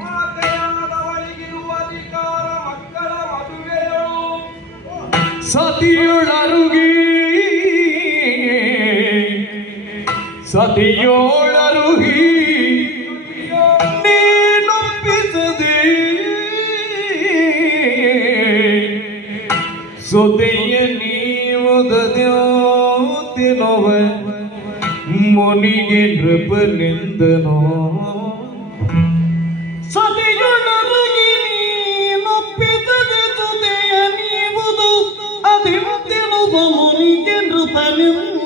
ಮಾತೆಯಾದವಳಿಗಿರುವ ಅಧಿಕಾರ ಮಕ್ಕಳ ಮದುವೆಯಳು. ಸತಿಯೊಳರುಗಿ ಸತಿಯೋಳರುಗಿ ಸೊದೆಯ ನೀವದದ್ಯೋತಿನವ ಮುನಿಗೆ ನೃಪನಿಂದನೋ ಸತಿಯೊಳರುಗಿ ನೀನೊಪ್ಪಿಸದೆ ಸೊದೆಯ ನೀವುದು ಅದಿಮುತ್ತಿನುವ ಮುನಿಗೆ ನೃಪನಿಂದನೋ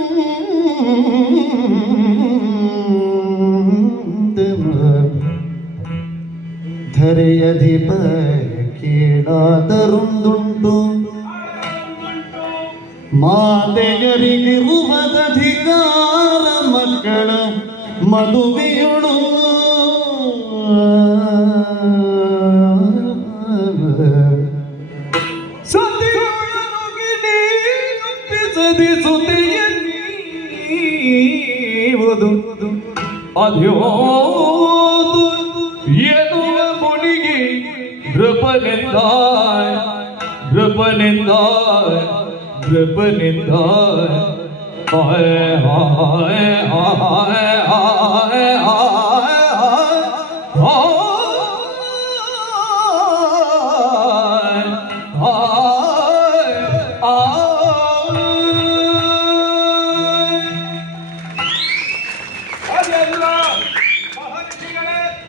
ಧರೆಯಧಿಪ ಕೇಳಾದರುಂದುಂಟು. ಮಾತೆಯರಿಗಿರುವುದಧಿಕಾರ ಮಕ್ಕಳ ಮದುವೆಯೊಳು ನೀವುದು ಅದ್ಯೋದು ಎನ್ನುವ ಮುನಿಗೆ ನೃಪನಿಂದ ನೃಪನಿಂದ हल